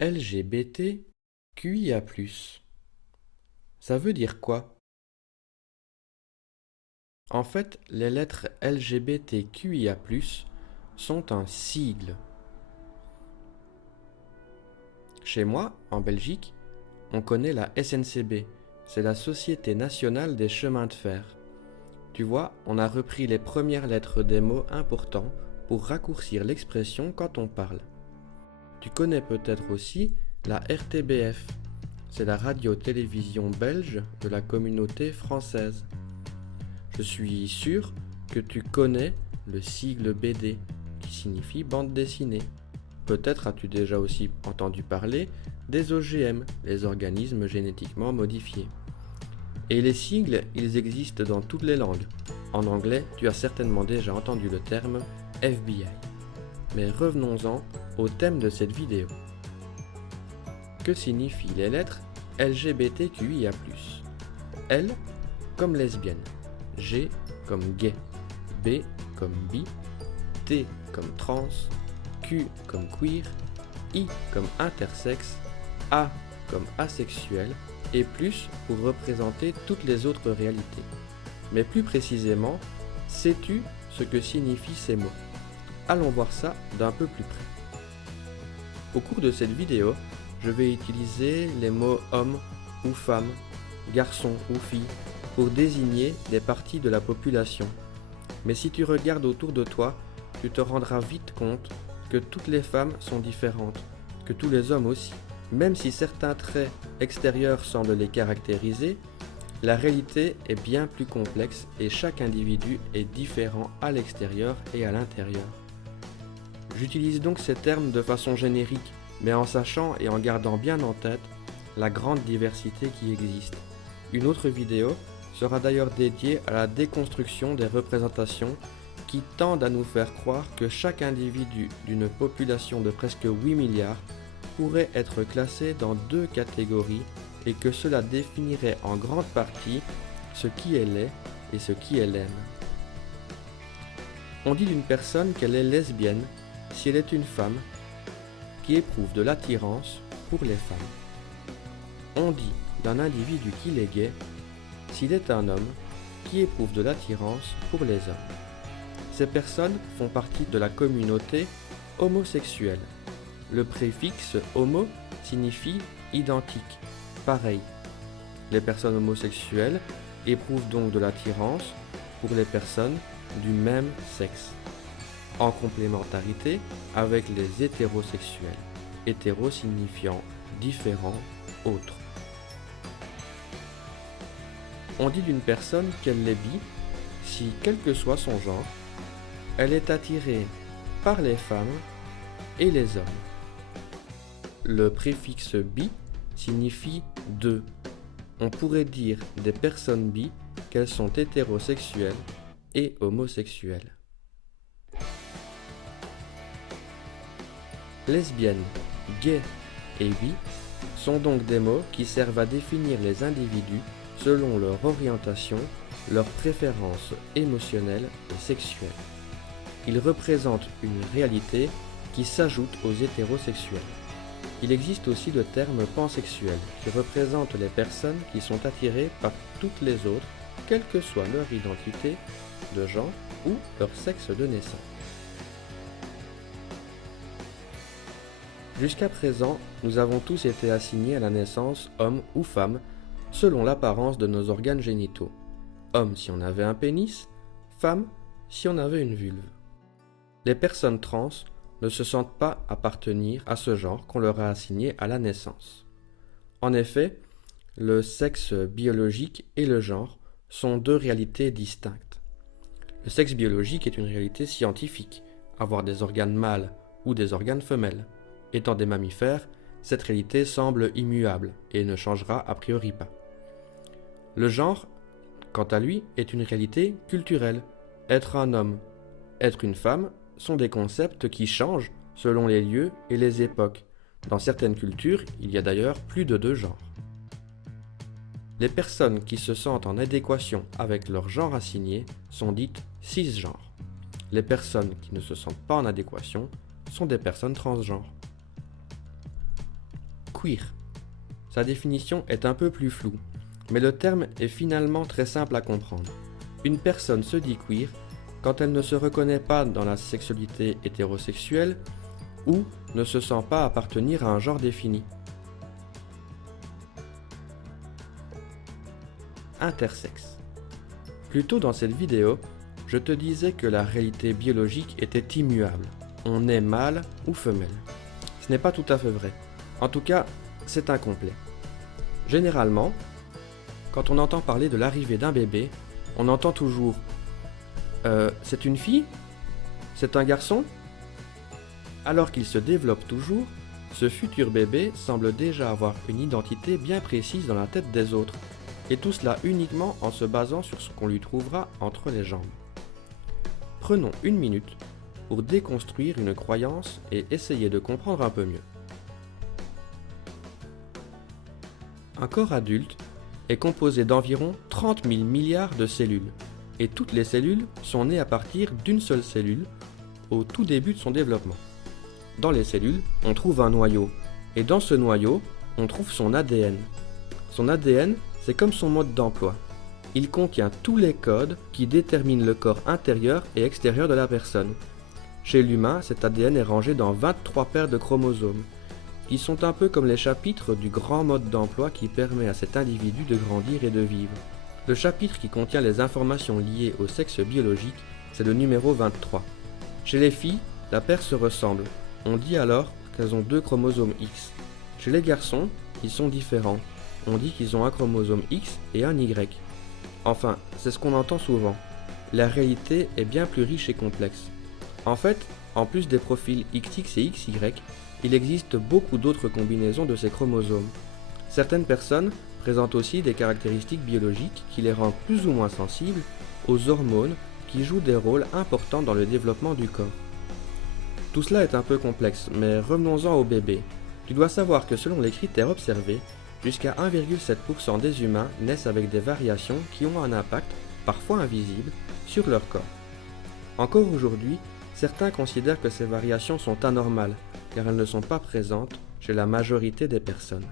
LGBTQIA+. Ça veut dire quoi? En fait, les lettres LGBTQIA+, sont un sigle. Chez moi, en Belgique, on connaît la SNCB, c'est la Société nationale des chemins de fer. Tu vois, on a repris les premières lettres des mots importants pour raccourcir l'expression quand on parle. Tu connais peut-être aussi la RTBF, c'est la radio-télévision belge de la communauté française. Je suis sûr que tu connais le sigle BD, qui signifie bande dessinée. Peut-être as-tu déjà aussi entendu parler des OGM, les organismes génétiquement modifiés. Et les sigles, ils existent dans toutes les langues. En anglais, tu as certainement déjà entendu le terme FBI. Mais revenons-en au thème de cette vidéo. Que signifient les lettres LGBTQIA+. L comme lesbienne, G comme gay, B comme bi, T comme trans, Q comme queer, I comme intersexe, A comme asexuel et plus pour représenter toutes les autres réalités. Mais plus précisément, sais-tu ce que signifient ces mots? Allons voir ça d'un peu plus près. Au cours de cette vidéo, je vais utiliser les mots homme ou femme, garçon ou fille pour désigner des parties de la population. Mais si tu regardes autour de toi, tu te rendras vite compte que toutes les femmes sont différentes, que tous les hommes aussi. Même si certains traits extérieurs semblent les caractériser, la réalité est bien plus complexe et chaque individu est différent à l'extérieur et à l'intérieur. J'utilise donc ces termes de façon générique, mais en sachant et en gardant bien en tête la grande diversité qui existe. Une autre vidéo sera d'ailleurs dédiée à la déconstruction des représentations qui tendent à nous faire croire que chaque individu d'une population de presque 8 milliards pourrait être classé dans deux catégories et que cela définirait en grande partie ce qui elle est et ce qui elle aime. On dit d'une personne qu'elle est lesbienne si elle est une femme qui éprouve de l'attirance pour les femmes. On dit d'un individu qu'il est gay s'il est un homme qui éprouve de l'attirance pour les hommes. Ces personnes font partie de la communauté homosexuelle. Le préfixe homo signifie identique, pareil. Les personnes homosexuelles éprouvent donc de l'attirance pour les personnes du même sexe, en complémentarité avec les hétérosexuels, hétéro signifiant différent, autre. On dit d'une personne qu'elle est bi si, quel que soit son genre, elle est attirée par les femmes et les hommes. Le préfixe bi signifie deux. On pourrait dire des personnes bi qu'elles sont hétérosexuelles et homosexuelles. Lesbienne, gay et bi sont donc des mots qui servent à définir les individus selon leur orientation, leurs préférences émotionnelles et sexuelles. Ils représentent une réalité qui s'ajoute aux hétérosexuels. Il existe aussi le terme pansexuel qui représente les personnes qui sont attirées par toutes les autres, quelle que soit leur identité de genre ou leur sexe de naissance. Jusqu'à présent, nous avons tous été assignés à la naissance homme ou femme selon l'apparence de nos organes génitaux. Homme si on avait un pénis, femme si on avait une vulve. Les personnes trans ne se sentent pas appartenir à ce genre qu'on leur a assigné à la naissance. En effet, le sexe biologique et le genre sont deux réalités distinctes. Le sexe biologique est une réalité scientifique, avoir des organes mâles ou des organes femelles. Étant des mammifères, cette réalité semble immuable et ne changera a priori pas. Le genre, quant à lui, est une réalité culturelle. Être un homme, être une femme sont des concepts qui changent selon les lieux et les époques. Dans certaines cultures, il y a d'ailleurs plus de deux genres. Les personnes qui se sentent en adéquation avec leur genre assigné sont dites cisgenres. Les personnes qui ne se sentent pas en adéquation sont des personnes transgenres. queer. Sa définition est un peu plus floue, mais le terme est finalement très simple à comprendre. Une personne se dit queer quand elle ne se reconnaît pas dans la sexualité hétérosexuelle ou ne se sent pas appartenir à un genre défini. Intersexe. Plus tôt dans cette vidéo, je te disais que la réalité biologique était immuable. On est mâle ou femelle. Ce n'est pas tout à fait vrai. En tout cas, c'est incomplet. Généralement, quand on entend parler de l'arrivée d'un bébé, on entend toujours c'est une fille? C'est un garçon? Alors qu'il se développe toujours, ce futur bébé semble déjà avoir une identité bien précise dans la tête des autres, et tout cela uniquement en se basant sur ce qu'on lui trouvera entre les jambes. Prenons une minute pour déconstruire une croyance et essayer de comprendre un peu mieux. Un corps adulte est composé d'environ 30 000 milliards de cellules, et toutes les cellules sont nées à partir d'une seule cellule au tout début de son développement. Dans les cellules, on trouve un noyau, et dans ce noyau, on trouve son ADN. Son ADN, c'est comme son mode d'emploi. Il contient tous les codes qui déterminent le corps intérieur et extérieur de la personne. Chez l'humain, cet ADN est rangé dans 23 paires de chromosomes, qui sont un peu comme les chapitres du grand mode d'emploi qui permet à cet individu de grandir et de vivre. Le chapitre qui contient les informations liées au sexe biologique, c'est le numéro 23. Chez les filles, la paire se ressemble. On dit alors qu'elles ont 2 chromosomes X. Chez les garçons, ils sont différents. On dit qu'ils ont un chromosome X et un Y. Enfin, c'est ce qu'on entend souvent. La réalité est bien plus riche et complexe. En fait, en plus des profils XX et XY, il existe beaucoup d'autres combinaisons de ces chromosomes. Certaines personnes présentent aussi des caractéristiques biologiques qui les rendent plus ou moins sensibles aux hormones qui jouent des rôles importants dans le développement du corps. Tout cela est un peu complexe, mais revenons-en au bébé. Tu dois savoir que selon les critères observés, jusqu'à 1,7% des humains naissent avec des variations qui ont un impact, parfois invisible, sur leur corps. Encore aujourd'hui, certains considèrent que ces variations sont anormales, car elles ne sont pas présentes chez la majorité des personnes.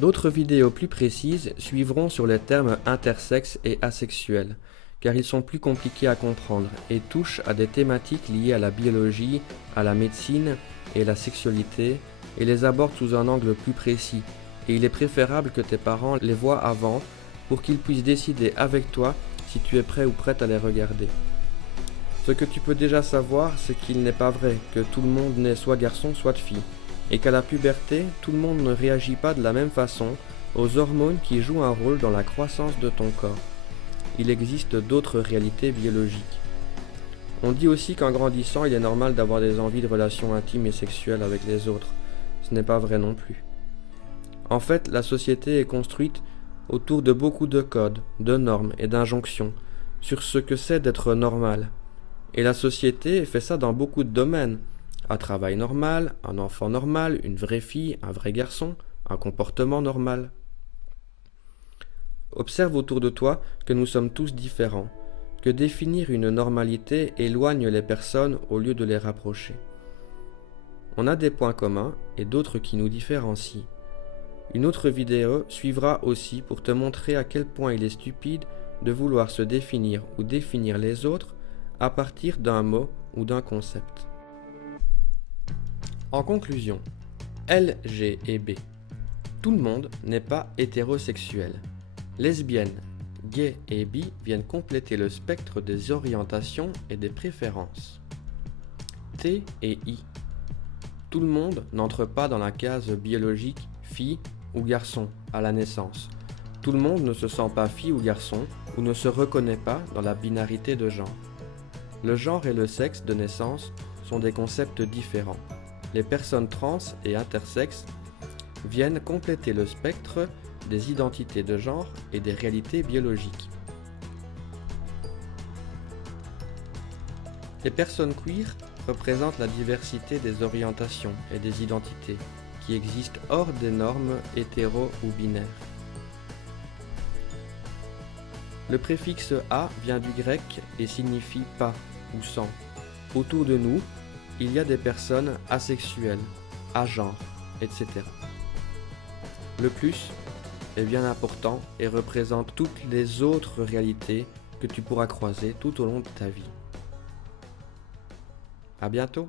D'autres vidéos plus précises suivront sur les termes intersexes et asexuels, car ils sont plus compliqués à comprendre et touchent à des thématiques liées à la biologie, à la médecine et la sexualité, et les abordent sous un angle plus précis, et il est préférable que tes parents les voient avant pour qu'ils puissent décider avec toi si tu es prêt ou prête à les regarder. Ce que tu peux déjà savoir, c'est qu'il n'est pas vrai que tout le monde naît soit garçon soit fille, et qu'à la puberté, tout le monde ne réagit pas de la même façon aux hormones qui jouent un rôle dans la croissance de ton corps. Il existe d'autres réalités biologiques. On dit aussi qu'en grandissant, il est normal d'avoir des envies de relations intimes et sexuelles avec les autres. Ce n'est pas vrai non plus. En fait, la société est construite autour de beaucoup de codes, de normes et d'injonctions sur ce que c'est d'être normal. Et la société fait ça dans beaucoup de domaines. Un travail normal, un enfant normal, une vraie fille, un vrai garçon, un comportement normal. Observe autour de toi que nous sommes tous différents, que définir une normalité éloigne les personnes au lieu de les rapprocher. On a des points communs et d'autres qui nous différencient. Une autre vidéo suivra aussi pour te montrer à quel point il est stupide de vouloir se définir ou définir les autres à partir d'un mot ou d'un concept. En conclusion, L, G et B. Tout le monde n'est pas hétérosexuel. Lesbiennes, gays et bi viennent compléter le spectre des orientations et des préférences. T et I. Tout le monde n'entre pas dans la case biologique fille ou garçon à la naissance. Tout le monde ne se sent pas fille ou garçon ou ne se reconnaît pas dans la binarité de genre. Le genre et le sexe de naissance sont des concepts différents. Les personnes trans et intersexes viennent compléter le spectre des identités de genre et des réalités biologiques. Les personnes queer représentent la diversité des orientations et des identités qui existent hors des normes hétéro ou binaires. Le préfixe A vient du grec et signifie pas ou sans. Autour de nous, il y a des personnes asexuelles, à genre, etc. Le plus est bien important et représente toutes les autres réalités que tu pourras croiser tout au long de ta vie. À bientôt!